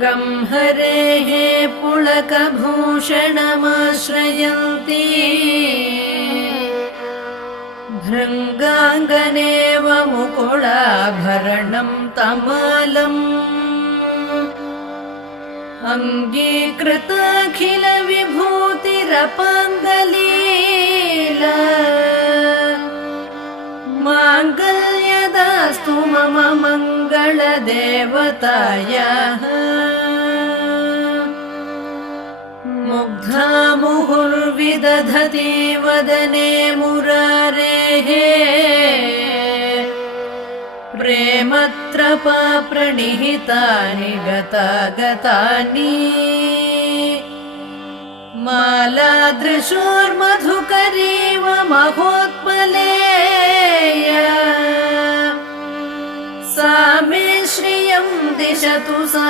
अङ्गं हरेः पुलकभूषणमाश्रयन्ती भृङ्गाङ्गनेव मुकुलाभरणं तमालम् अङ्गीकृताखिलविभूतिरपाङ्गलीला माङ्गल्यदास्तु मम मङ्गलदेवतायाः मुग्धा मुहुर्विदधति वदने मुरारेः प्रेमत्रपा प्रणिहितानि गतागतानि मालादृशोर्मधुकरीव महोत्पलेया सा मे श्रियं दिशतु सा